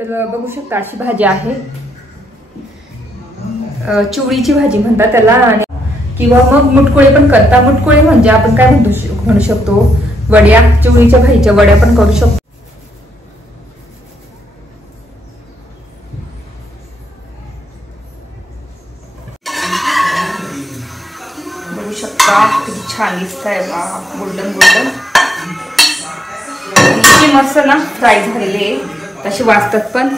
तर बघू शकता अशी भाजी आहे, चिवळीची भाजी म्हणतात त्याला, आणि किंवा मग मुटकुळे पण करता। मुटकुळे म्हणजे आपण काय म्हणू शकतो, वड्या, चिवळीच्या भाजीच्या वड्या पण करू शकतो। बघू शकता किती छान दिसतंय बा, गोल्डन गोल्डन, इतकी मस्त ना फ्राय झालेले, तसे वाजतात पण।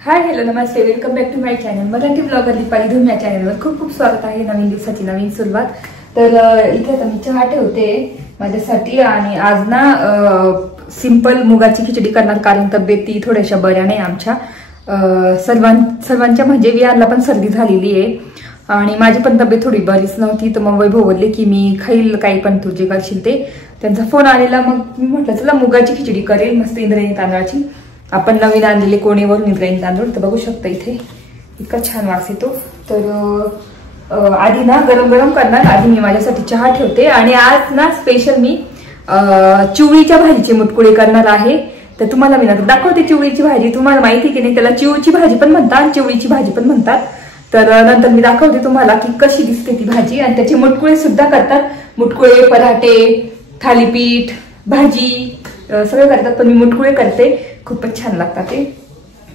हाय हॅलो नमस्ते, welcome back to my channel Marathi blogger Deepali Dhoom. या चॅनलवर खूप खूप स्वागत आहे। नवीन दिवसाची नवीन सुरुवात। तर इथे आता मी चहा ठेवते माझ्यासाठी, आणि आज ना सिंपल मुगाची खिचडी करणार, कारण तब्येती थोड्याशा बऱ्या नाही आमच्या सर्वांच्या, म्हणजे विहानला पण सर्दी झालेली आहे आणि माझी पण तब्येत थोडी बरीच नव्हती। तर मग वैभव बोलले की मी खाईल काही पण तू जे करशील ते। त्यांचा फोन आलेला, मग मी म्हटलं चला मुगाची खिचडी करेल मस्त इंद्रायणी तांदळाची, आपण नवीन आणलेले कोणेवरून इंद्रायणी तांदूळ। तर बघू शकता इथे इतका छान वास येतो। तर आधी ना गरम गरम करणार, आधी मी माझ्यासाठी चहा ठेवते। आणि आज ना स्पेशल मी चिवळीच्या भाजीचे मुटकुळे करणार आहे। तर तुम्हाला मी नंतर दाखवते चिवळीची भाजी। तुम्हाला माहिती की नाही, त्याला चिवळीची भाजी पण म्हणतात आणि चिवळीची भाजी पण म्हणतात। तर नंतर मी दाखवते तुम्हाला की कशी दिसते ती भाजी, आणि त्याचे मुटकुळे सुद्धा करतात। मुटकुळे, पराठे, थालीपीठ, भाजी सगळं करतात, पण मी मुटकुळे करते, खूपच छान लागतात ते।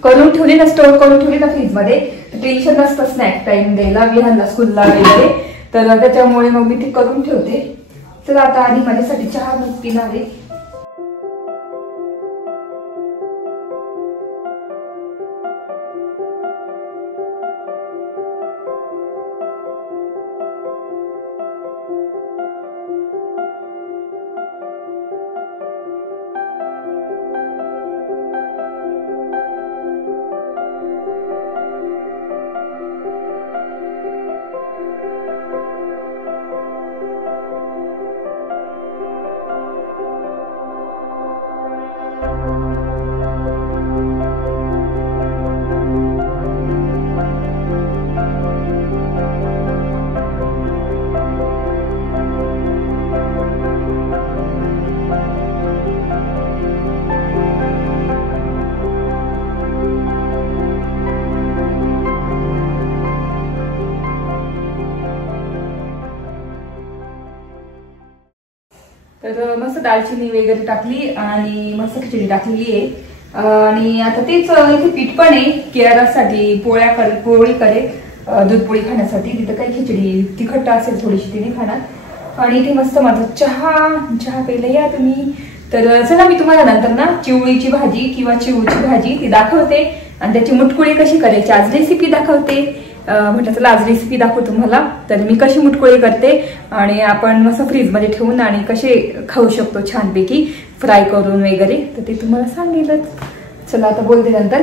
करून ठेवले ना, स्टोर करून ठेवले ना फ्रीज मध्ये, टेन्शन नसतं स्नॅक टाइम द्यायला विहानला स्कूलला वगैरे, तर त्याच्यामुळे मग मी ते करून ठेवते। तर आता आधी माझ्यासाठी चहा पिणार आहे। तर मस्त दालचिनी वगैरे टाकली आणि मस्त खिचडी टाकलेली आहे। आणि आता तेच इथे पीठ पण आहे केळासाठी, पोळी करे, दूध पोळी खाण्यासाठी। तिथं काही खिचडी तिखट असेल थोडीशी, तिने खाणार। आणि इथे मस्त माझा चहा प्यायला या तुम्ही। तर चला मी तुम्हाला नंतर ना चिवळीची भाजी किंवा चिवची भाजी ती दाखवते, आणि त्याची मुटकुळे कशी करायची आज रेसिपी दाखवते। म्हटलं चला आज रेसिपी दाखवतो तुम्हाला। तर मी कशी मुटकुळे करते आणि आपण मस्त फ्रीज मध्ये ठेवून आणि कसे खाऊ शकतो छानपैकी फ्राय करून वगैरे, तर ते तुम्हाला सांगेलच। चला आता बोलते नंतर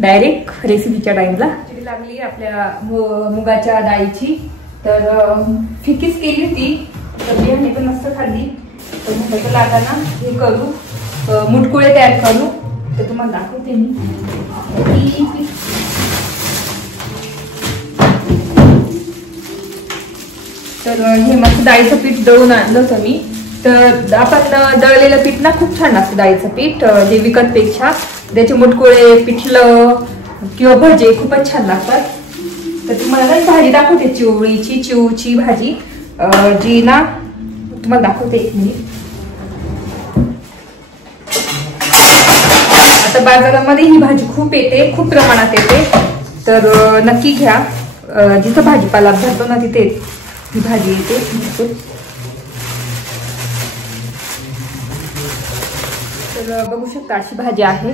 डायरेक्ट रेसिपीच्या टाइमला। लागली आपल्या मुगाच्या डाळीची, तर फिकीच केली होती, तर बियाणे पण मस्त खाल्ली। तर म्हटलं आता ना हे करू, मुटकुळे तयार करू। तर तुम्हाला दाखवते मी। तर हे मस्त डाळीचं पीठ दळून आणलं होतं मी। तर आपण दळलेलं पीठ ना खूप छान असतं डाळीचं पीठ, हे विकत पेक्षा। त्याचे मुटकुळे, पिठलं किंवा भजे खूपच छान लागतात। तर तुम्हाला ना भाजी दाखवते चिवची भाजी, जी ना तुम्हाला दाखवते एक मिनिट। आता बाजारामध्ये ही भाजी खूप येते, खूप प्रमाणात येते, तर नक्की घ्या। जिथं भाजीपाला भरतो ना तिथे ही भाजी येते। तर बघू शकता अशी भाजी आहे,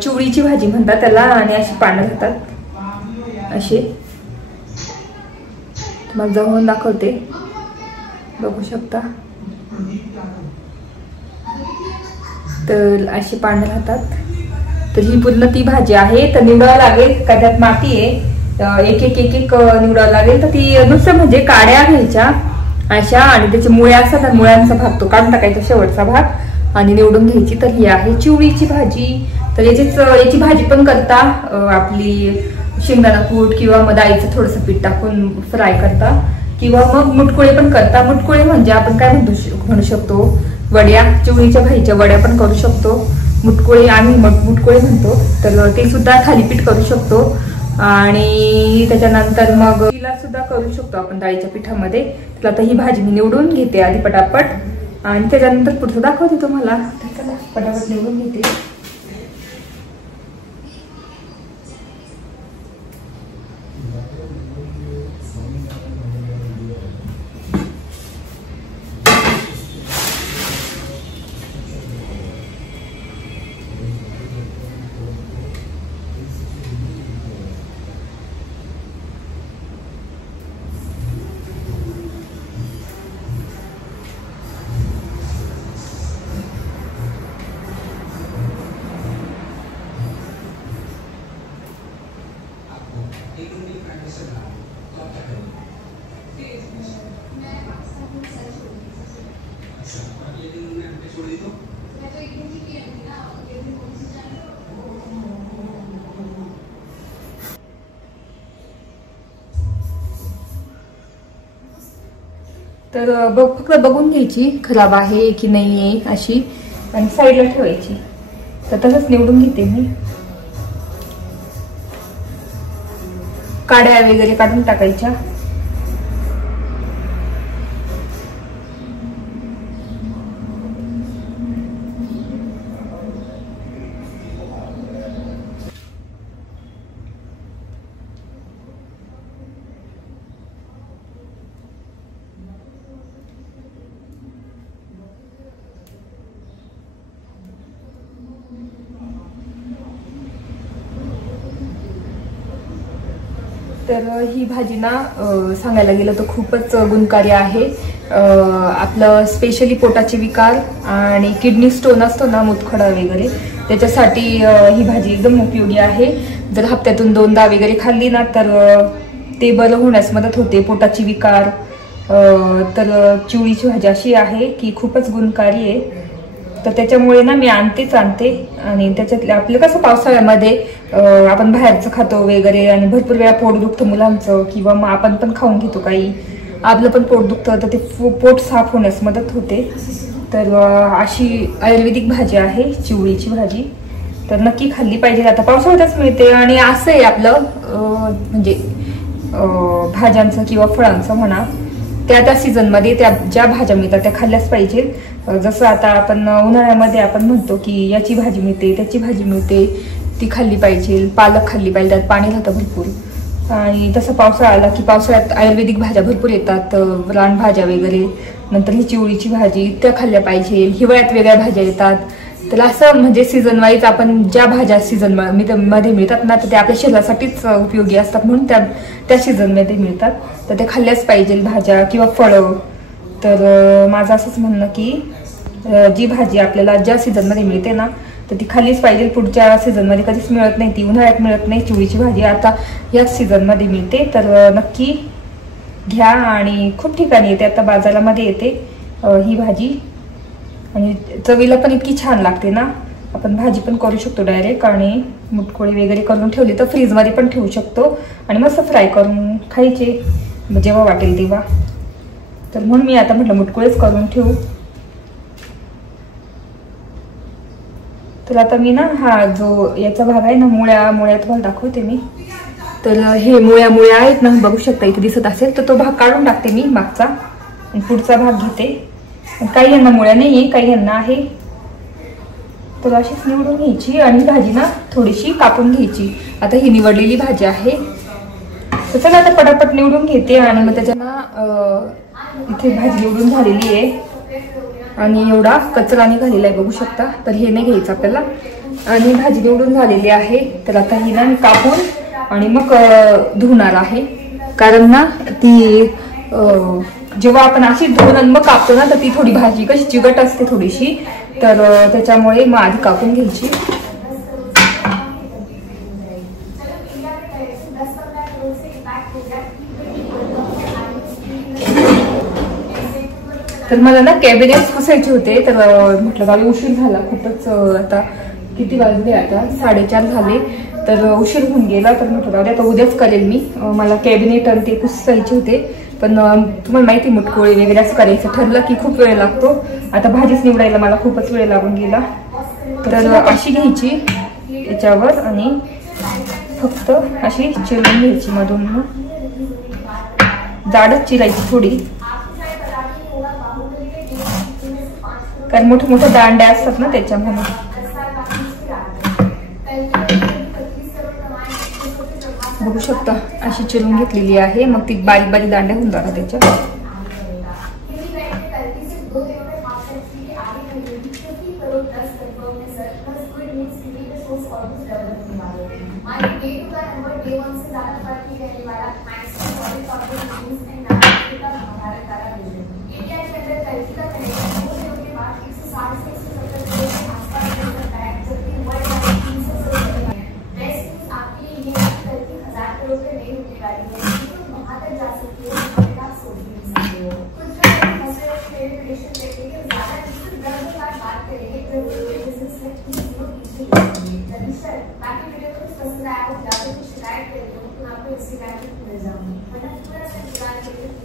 चिवळीची भाजी म्हणतात त्याला, आणि अशी पानं राहतात असे। तुम्हाला जवळून दाखवते, बघू शकता। तर अशी पानं राहतात। तर ही पूर्ण ती भाजी आहे। तर निवडावं लागेल, का त्यात माती आहे, एक निवडावं लागेल। तर ती नुसतं म्हणजे काड्या घ्यायच्या अशा, आणि त्याचे मुळे असतात ना, मुळ्यांचा भाग तो काढून टाकायचा शेवटचा भाग, आणि निवडून घ्यायची। तर ही आहे चिवळीची भाजी। तर याची भाजी पण करता, आपली शेंगदाणा कूट किंवा मग डाळीचं थोडंसं पीठ टाकून फ्राय करता, किंवा मग मुटकुळे पण करता. मुटकुळे म्हणजे आपण काय म्हणू शकतो, वड्या, चिवळीच्या भाजीच्या वड्या पण करू शकतो. मुटकुळे आम्ही मुटकुळे म्हणतो, तर ते सुद्धा थालीपीठ करू शकतो. आणि त्याच्यानंतर मग तिला सुद्धा करू शकतो आपण डाळीच्या पिठामध्ये. तर आता ही भाजी मी निवडून घेते आधी पटापट, आणि त्याच्यानंतर पुढचं दाखवते तुम्हाला. पटापट निवडून घेते. तर फक्त बघून घ्यायची खराब आहे की नाही आहे अशी, आणि साईडला ठेवायची. तर तसंच निवडून घेते मी. काड्या वगैरे काढून टाकायच्या. तर ही भाजी ना सांगायला गेलं तर खूपच गुणकारी आहे. आपलं स्पेशली पोटाचे विकार आणि किडनी स्टोन असतो ना, मूतखडा वगैरे, त्याच्यासाठी ही भाजी एकदम उपयोगी आहे. जर हप्त्यातून 2दा वगैरे खाल्ली ना तर ते बरं होण्यास मदत होते, पोटाचे विकार. तर चिवळीची भाजी अशी आहे की खूपच गुणकारी आहे. तर त्याच्यामुळे ना मी आणते. आणि त्याच्यातले आपलं कसं पावसाळ्यामध्ये आपण बाहेरचं खातो वगैरे, आणि भरपूर वेळा पोट दुखतं मुलांचं, किंवा मग आपण पण खाऊन घेतो काही, आपलं पण पोट दुखतं, तर ते पोट साफ होण्यास मदत होते. तर अशी आयुर्वेदिक भाजी आहे चिवळीची भाजी. तर नक्की खाल्ली पाहिजे. आता पावसाळ्यातच मिळते, आणि असं आहे आपलं म्हणजे भाज्यांचं किंवा फळांचं म्हणा, त्या सीझनमध्ये त्या ज्या भाज्या मिळतात त्या खाल्ल्याच पाहिजे. जसं आता आपण उन्हाळ्यामध्ये आपण म्हणतो की याची भाजी मिळते, त्याची भाजी मिळते, ती खाल्ली पाहिजे. पालक खाल्ली पाहिजे, त्यात पाणी राहतं भरपूर. आणि तसं पावसाळा आला की पावसाळ्यात आयुर्वेदिक भाज्या भरपूर येतात, रानभाज्या वगैरे. नंतर ही चिवळीची भाजी त्या खाल्ल्या पाहिजे. हिवाळ्यात वेगळ्या भाज्या येतात. तर असं म्हणजे सीझन वाईज आपण ज्या भाज्या सीझन मध्ये मिळतात ना, तर त्या आपल्या शरीरासाठीच उपयोगी असतात, म्हणून त्या सीझनमध्ये मिळतात. तर ते खाल्ल्याच पाहिजे भाज्या किंवा फळं. तर माझं असंच म्हणणं की जी भाजी आपल्याला ज्या सीझनमध्ये मिळते ना, तर ती खाल्लीच पाहिजे. पुढच्या सीझनमध्ये कधीच मिळत नाही, ती उन्हाळ्यात मिळत नाही. चिवळीची भाजी आता याच सीझनमध्ये मिळते. तर नक्की घ्या. आणि खूप ठिकाणी येते, आता बाजारामध्ये येते ही भाजी. आणि चवीला पण इतकी छान लागते ना. आपण भाजी पण करू शकतो डायरेक्ट, आणि मुटकुळे वगैरे करून ठेवली तर फ्रीजमध्ये पण ठेवू शकतो, आणि मस्त फ्राय करून खायचे जेव्हा वाटेल तेव्हा. तर म्हणून मी आता म्हटलं मुटकुळेच करून ठेवू. तर आता मी ना हा जो याचा भाग आहे ना, मुळ्या तुम्हाला दाखवते मी. तर हे मुळ्या आहेत ना, बघू शकता इथे दिसत असेल. तर तो भाग काढून टाकते मी मागचा, आणि पुढचा भाग घेते. काही यांना मुळ्या नाहीये, काही यांना आहे. तर अशीच निवडून घ्यायची, आणि भाजी ना थोडीशी कापून घ्यायची. आता ही निवडलेली भाजी आहे. तर चला आता पटापट निवडून घेते. आणि मग त्याच्यानं इथे भाजी निवडून झालेली आहे, आणि एवढा कचरा निघालेला आहे बघू शकता. तर हे नाही घ्यायचं आपल्याला. आणि भाजी निवडून झालेली आहे. तर आता ही ना कापून आणि मग धुणार आहे. कारण ना ती जेव्हा आपण अशी धुवून मग कापतो ना, तर ती थोडी भाजी कशी चिकट असते थोडीशी. तर त्याच्यामुळे मग आधी कापून घ्यायची. तर मला ना कॅबिनेट्स पुसायचे होते. तर म्हटलं गावी उशीर झाला खूपच. आता किती वाजले आता 4:30 झाले, तर उशीर होऊन गेला. तर म्हटलं आता उद्याच करेल मी. मला कॅबिनेट आणि ते पुसायचे होते, पण तुम्हाला माहिती मुटकोळी वगैरे असं करायचं ठरलं की खूप वेळ लागतो. आता भाजीच निवडायला मला खूपच वेळ लागून गेला. तर अशी घ्यायची याच्यावर आणि फक्त अशी चिरून घ्यायची, मधून जाडच चिरायची थोडी, कारण मोठे मोठे दांड्या असतात ना त्याच्यामध्ये. बघू शकता अशी चिरून घेतलेली आहे. मग ती बारीक बारीक दांड्या होऊन जातात त्याच्या.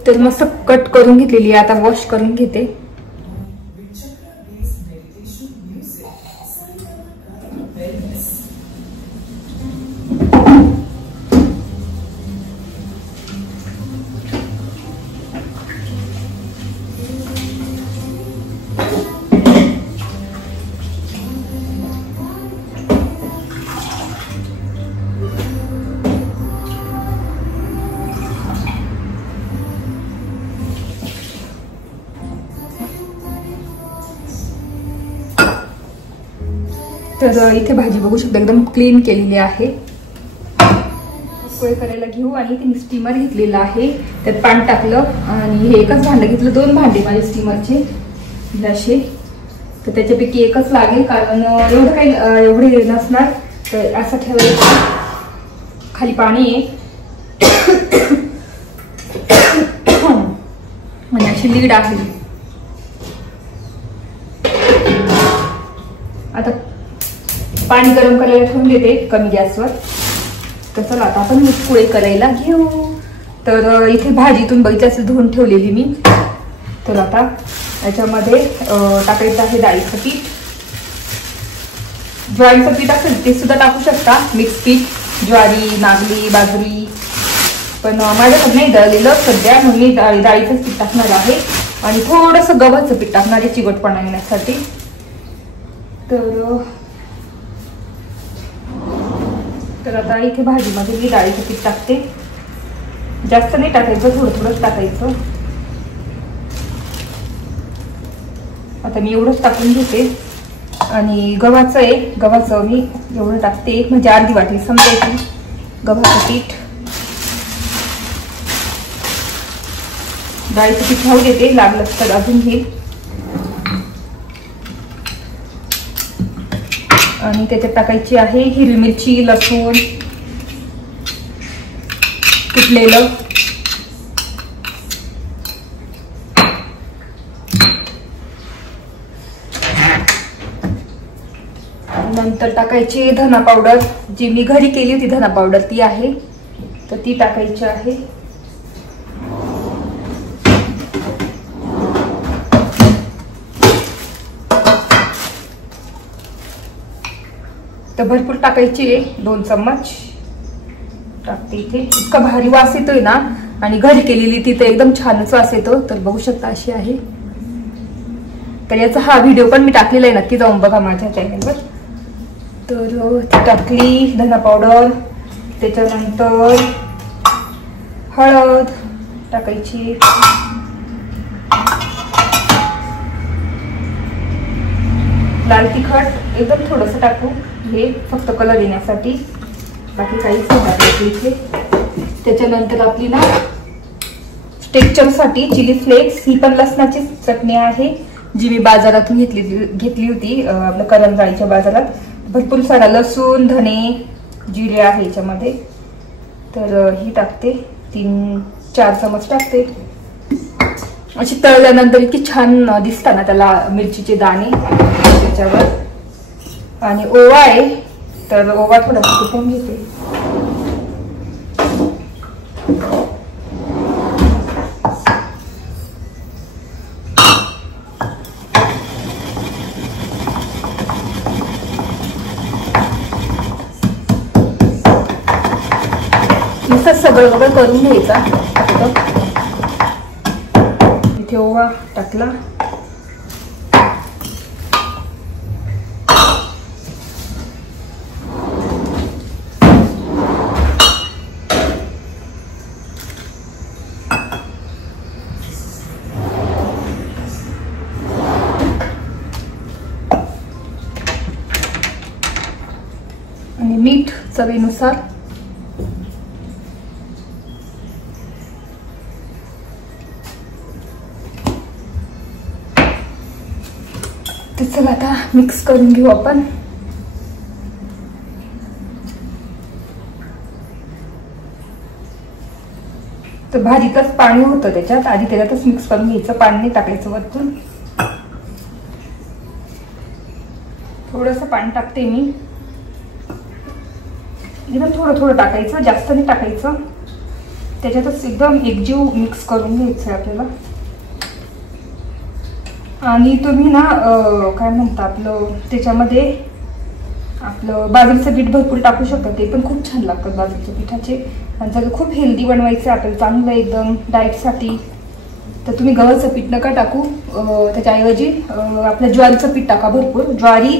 तर मस्त कट करून घेतलेली आहे. आता वॉश करून घेते. तर इथे भाजी बघू शकता एकदम क्लीन केलेली आहे. पोळी करायला घेऊ आणि इथे मी स्टीमर घेतलेला आहे, त्यात पाणी टाकलं आणि हे एकच भांडं घेतलं. 2 भांडे माझे स्टीमरचे असे, तर त्याच्यापैकी एकच लागेल, कारण एवढं काही एवढे नसणार. तर असं ठेवायचं. खाली पाणी आहे आणि अशी लीड आहे. आता पाणी गरम करायला ठेवून देते कमी गॅसवर. तर चला आता आपण मुटकुळे करायला घेऊ. तर इथे भाजीतून बघितलं असं धुवून ठेवलेली मी. तर आता याच्यामध्ये टाकायचं आहे डाळीचं पीठ. ज्वारीचं पीठ असेल ते सुद्धा टाकू शकता, मिक्स पीठ, ज्वारी, नागली, बाजरी. पण माझ्याकडे नाही दळलेलं सध्या, म्हणून मी डाळीचंच पीठ टाकणार आहे आणि थोडंसं गव्हाचं पीठ टाकणार आहे चिकटपणा येण्यासाठी. तर आता इथे भाजीमध्ये मी डाळीचं पीठ टाकते. जास्त नाही टाकायचं, थोडं थोडंच टाकायचं. आता मी एवढंच टाकून घेते. आणि गव्हाचं आहे, गव्हाचं मी एवढं टाकते, म्हणजे अर्धी वाटी समजायची गव्हाचं पीठ. डाळीचं पीठ राहू देते, लागलं तर अजून घेईल. आणि त्याच्यात टाकायची आहे हिरवी मिरची, लसूण कुटलेलं, नंतर टाकायची धना पावडर, जी मी घरी केली होती धना पावडर ती आहे, तर ती टाकायची आहे. तर भरपूर टाकायची आहे, 2 चम्मच टाकते इथे. इतका भारी वास येतोय ना, आणि घरी केलेली ती तर एकदम छानच वास येतो. तर बघू शकता अशी आहे. तर याचा हा व्हिडिओ पण मी टाकलेला आहे, नक्की जाऊन बघा माझ्या चॅनलवर. तर ती टाकली धना पावडर, त्याच्यानंतर हळद टाकायची, लाल तिखट एकदम थोडंसं टाकू, हे फक्त कलर येण्यासाठी, बाकी काहीच नाही इथे. त्याच्यानंतर आपली ना टेक्स्चरसाठी चिली फ्लेक्स, ही पण लसणाची चटणी आहे, जी मी बाजारातून घेतली होती, आपल्या करंजाळीच्या बाजारात. भरपूर सारा लसूण, धने, जिरे आहे याच्यामध्ये. तर ही टाकते, 3-4 चमच टाकते. अशी तळल्यानंतर इतकी छान दिसतात ना त्याला मिरचीचे दाणे त्याच्यावर. आणि ओवा आहे, तर ओवा थोडासा कुटून घेते. सगळं करून घ्यायचा. इथे ओवा टाकला. आणि मीठ चवीनुसार. तर चला आता मिक्स करून घेऊ आपण. तर भाजीतच पाणी होतं त्याच्यात, आधी त्याच्यातच मिक्स करून घ्यायचं, पाणी नाही टाकायचं वरतून. थोडंसं पाणी टाकते मी, एकदम थोडं थोडं टाकायचं, जास्त नाही टाकायचं. त्याच्यातच एकदम एकजीव मिक्स करून घ्यायचं आपल्याला. आणि तुम्ही ना काय म्हणता आपलं त्याच्यामध्ये आपलं बाजरीचं पीठ भरपूर टाकू शकता, ते पण खूप छान लागतात बाजरीच्या पिठाचे. आणि सगळं खूप हेल्दी बनवायचं आपल्याला, चांगलं एकदम डाएटसाठी. तर तुम्ही गव्हाचं पीठ नका टाकू, त्याच्याऐवजी आपलं ज्वारीचं पीठ टाका भरपूर, ज्वारी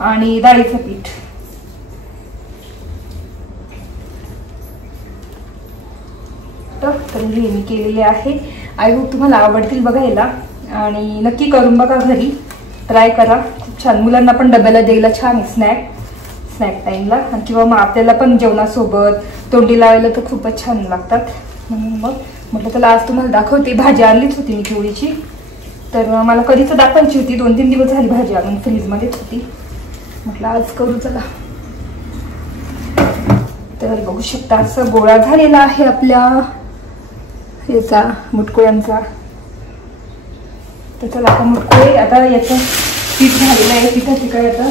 आणि डाळीचं पीठ. तर हे मी केलेले आहे. आय होप तुम्हाला आवडतील बघायला, आणि नक्की करून बघा घरी, ट्राय करा. खूप छान, मुलांना पण डब्याला द्यायला छान स्नॅक टाईमला, किंवा मग आपल्याला पण जेवणासोबत तोंडी लावायला तर खूपच छान लागतात. म्हणून मग म्हटलं चला आज तुम्हाला दाखवते. भाजी आणलीच होती मी केवळीची, तर मला कधीच दाखवायची होती. 2-3 दिवस झाली भाजी आणून फ्रीजमध्येच होती, म्हटलं आज करू चला. तर बघू शकता असं गोळा झालेला आहे आपल्या याचा, मुटकुळ्यांचा. तर चला आता मुटकुळे, आता याचं पीठ झालेलं आहे. पिठाचे काय आता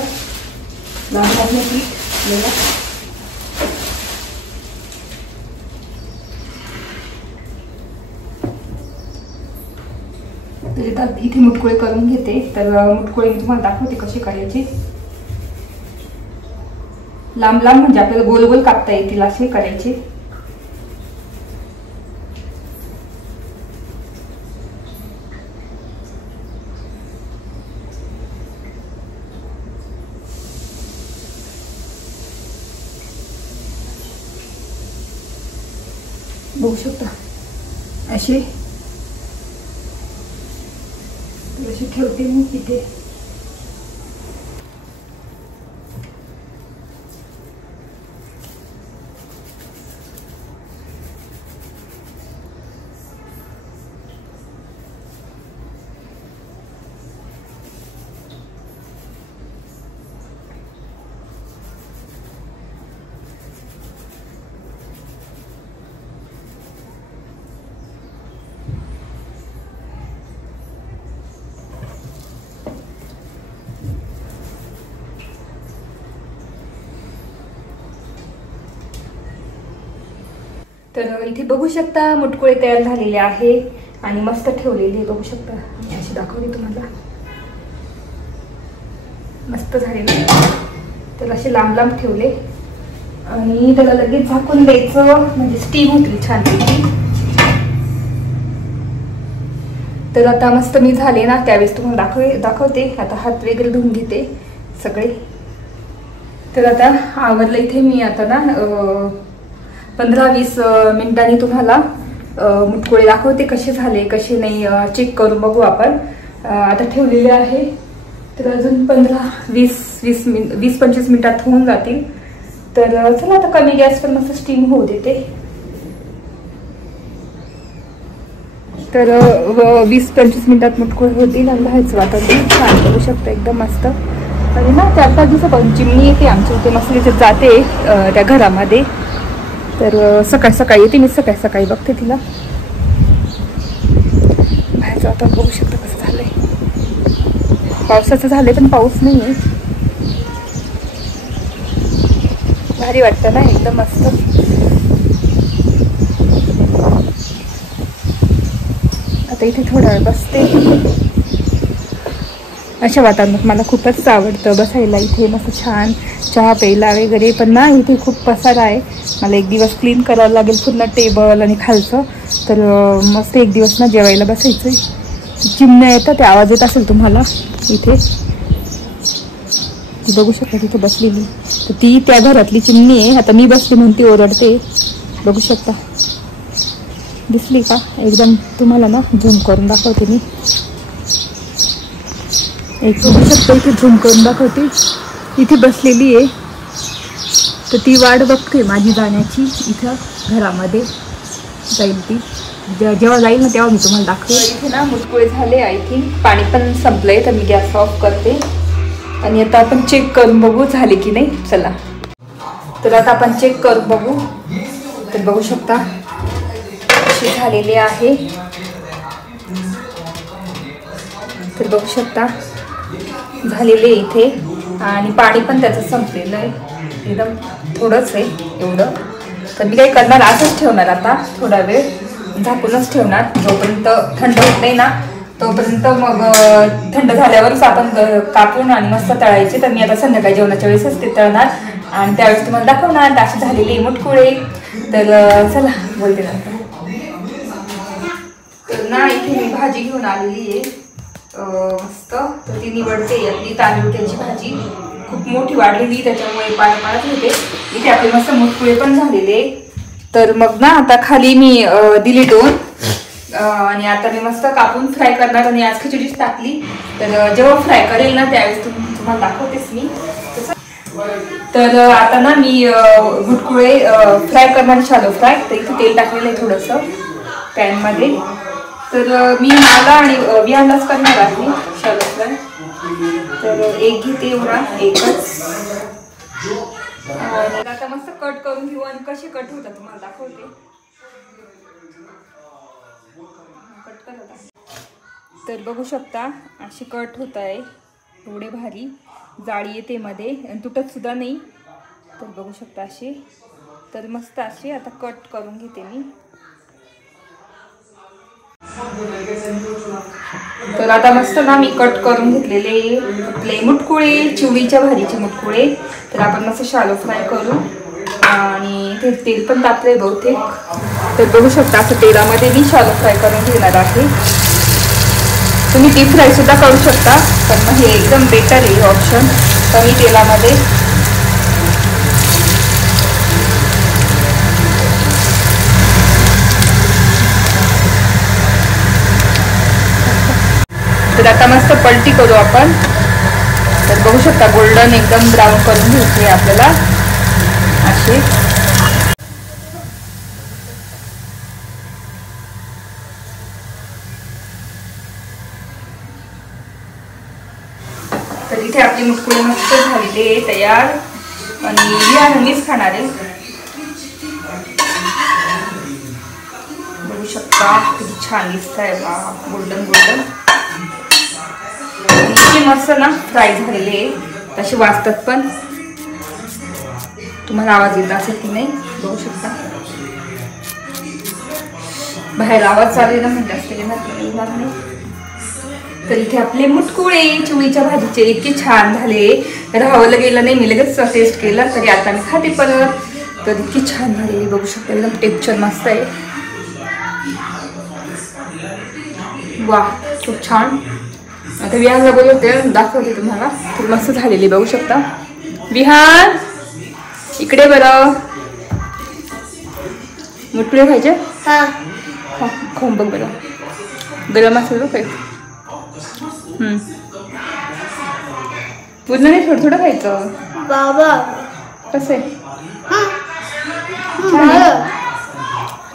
लागलं पीठ आपल्याला. तर इथे मुटकुळे करून घेते. तर मुटकुळे मी तुम्हाला दाखवते कसे करायचे. लांब लांब म्हणजे आपल्याला गोल गोल कापता येतील असे करायचे. बघू शकता असे ठेवते मी इथे. तर इथे बघू शकता मुटकुळे तयार झालेले आहे आणि मस्त ठेवलेले. बघू शकता, अशी दाखवली तुम्हाला, मस्त झालेले. तर असे लांब लांब ठेवले आणि त्याला लगेच झाकून द्यायचं, म्हणजे स्टीम होती छानपैकी. तर आता मस्त मी झाले ना, त्यावेळेस तुम्हाला दाखवते. आता हात वगैरे धुवून घेते सगळे. तर आता आवरलं इथे मी. आता ना 15-20 मिनिटांनी तुम्हाला मुटकुळे दाखवते कसे झाले कसे नाही, चेक करून बघू आपण. आता ठेवलेले आहे, तर अजून 15-20-25 मिनिटात होऊन जातील. तर चला आता कमी गॅस पर मस्त स्टीम होऊ देते. तर 20-25 मिनिटात मुटकुळे होतील आणि बाहेरचं वातावरण छान बघू शकता, एकदम मस्त. आणि ना 4-5 दिवसापासून चिमणी येते आमच्या इथे, मस्त तिथे जाते त्या घरामध्ये. तर सकाळी येते मी, सकाळी बघते तिला. बाहेरचं आता बघू शकता कसं झालंय. पावसाचं झालंय पण पाऊस नाहीये. भारी वाटतं ना, एकदम मस्त. आता इथे थोडा वेळ बसते. अशा वातावरणात मला खूपच आवडतं बसायला इथे, मस्त छान चहा प्यायला वगैरे. पण ना इथे खूप पसारा आहे, मला एक दिवस क्लीन करावं लागेल पूर्ण टेबल आणि खालचं. तर मस्त एक दिवस ना जेवायला बसायचं. चिमण्या येतात, ते आवाज येत असेल तुम्हाला इथे, ती बघू शकता तिथे बसलेली. तर ती त्या घरातली चिमणी आहे. आता मी बसली म्हणून ती ओरडते, बघू शकता. दिसली का? एकदम तुम्हाला ना झूम करून दाखवते मी. एक बघू शकता इथे झूम करून दाखवते. इथे बसलेली आहे, तर ती वाट बघते माझी जाण्याची. इथं घरामध्ये जाईल ती, जेव्हा जाईल ना तेव्हा मी तुम्हाला दाखवेल. इथे ना मुटकुळे झाले, आय थिंक पाणी पण संपलंय. तर मी गॅस ऑफ करते आणि आता आपण चेक करून बघू झाले की नाही. चला, तर आता आपण चेक करून बघू. तर बघू शकता अशी झालेली आहे. तर बघू शकता झालेले इथे, आणि पाणी पण त्याचं संपलेलं आहे, एकदम थोडंच आहे एवढं. तर मी काही करणार, असंच ठेवणार आता थोडा वेळ, झाकूनच ठेवणार जोपर्यंत थंड होत नाही ना तोपर्यंत. मग थंड झाल्यावरच आपण कापून आणि मस्त तळायचे. तर मी आता संध्याकाळी जेवणाच्या वेळेसच ते तळणार आणि त्यावेळेस तुम्हाला दाखवणार अशी झालेली मुटकुळे. तर चला बोलते नंतर. तर ना इथे मी भाजी घेऊन आलेली आहे मस्त. तर ती निवडते. आपली तांदूळक्याची भाजी खूप मोठी वाढलेली, त्याच्यामुळे पाळत होते. इथे आपले मस्त मुटकुळे पण झालेले. तर मग ना आता खाली मी दिली 2 आणि आता मी मस्त कापून फ्राय करणार. आणि आज खिचडीच टाकली, तर जेव्हा फ्राय करेल ना त्यावेळेस तुम्हाला दाखवतेच मी. तर आता ना मी मुटकुळे फ्राय करणार, शालो फ्राय. तर इथे तेल टाकलेलं आहे थोडंसं पॅनमध्ये. तर मी मला आणि विहानलाच करणार आहे शालो फ्राय. तर एक घेते एवढा, एकच. आता मस्त कट करून घेऊ आणि कसे कट होतात तुम्हाला दाखवते. कट करत तर बघू शकता असे कट होत आहे, एवढे भारी जाळी येते मध्ये आणि तुटत सुद्धा नाही. तर बघू शकता असे. तर मस्त असे आता कट करून घेते मी. तर आता मस्त ना मी कट करून घेतलेले आपले मुटकुळे, चिवळीच्या भाजीचे मुटकुळे. तर आपण मस्त शालो फ्राय करू आणि ते तेल पण तापलंय बहुतेक. तर बघू शकता असं तेलामध्ये मी शालो फ्राय करून घेणार आहे. तुम्ही डीप फ्राय सुद्धा करू शकता, पण मग हे एकदम बेटर आहे ऑप्शन. कमी तेलामध्ये तर आता मस्त पलटी करू आपण. तर बघू शकता गोल्डन एकदम ब्राऊन करून घ्यायचे आपल्याला असे. तर इथे आपली मुटकुळे मस्त झालेले तयार आणि या मीच खाणार आहे. बघू शकता किती छान दिसत आहे बा, गोल्डन गोल्डन. इतके मस्त ना फ्राय झालेले, तसे वाजतात पण. तुम्हाला आवाज येत असेल की नाही बघू शकता. बाहेर आवाज चालू ना म्हणजे असते येणार नाही. तर इथे आपले मुटकुळे चिवळीच्या भाजीचे इतके छान झाले, राहावलं गेलं नाही. मी लगेच टेस्ट केला, तरी आता मी खाते परत. तर इतकी छान झालेली बघू शकता, एकदम टेक्स्चर मस्त आहे. वा खूप छान. आता विहानला बोलवते, दाखवते तुम्हाला. खूप मस्त झालेली बघू शकता. विहान इकडे बरं, मुटकुळे खायचे खाऊन बघ बरं. गरम असेल बघ काही. पूर्ण नाही, थोडं थोडं खायचं बाबा. कसं आहे?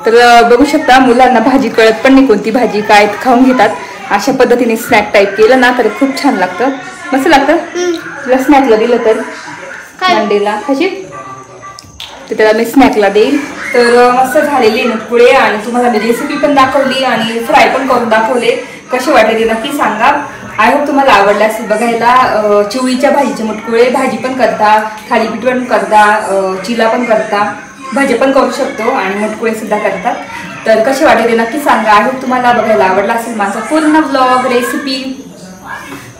तर बघू शकता मुलांना भाजी कळत पण नाही कोणती भाजी काय, खाऊन घेतात. अशा पद्धतीने स्नॅक टाईप केलं ना तर खूप छान लागतं, मस्त लागतं. तुला स्नॅकला दिलं तर मंडेला खाशी, तर त्याला मी स्नॅकला देईल. तर मस्त झालेली मुटकुळे आणि तुम्हाला मी रेसिपी पण दाखवली आणि फ्राय पण करून दाखवले. कसे वाटले ते नक्की सांगा. आय होप तुम्हाला आवडला असेल बघायला. चिवळीच्या भाजीचे मुटकुळे भाजी पण करता, थालीपीठ पण करता, चिला पण करता, भाजी पण करू शकतो आणि मुटकुळे सुद्धा करतात. तर कसे वाटते ते नक्की सांगा. आय होप तुम्हाला बघायला आवडला असेल माझा पूर्ण ब्लॉग रेसिपी.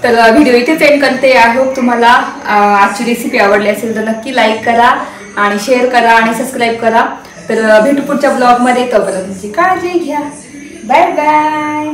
तर व्हिडिओ इथेच एंड करते. आय होप तुम्हाला आजची रेसिपी आवडली असेल तर नक्की लाईक करा आणि शेअर करा आणि सबस्क्राईब करा. तर भेटू पुढच्या ब्लॉगमध्ये. तोपर्यंत तुमची काळजी घ्या. Bye bye.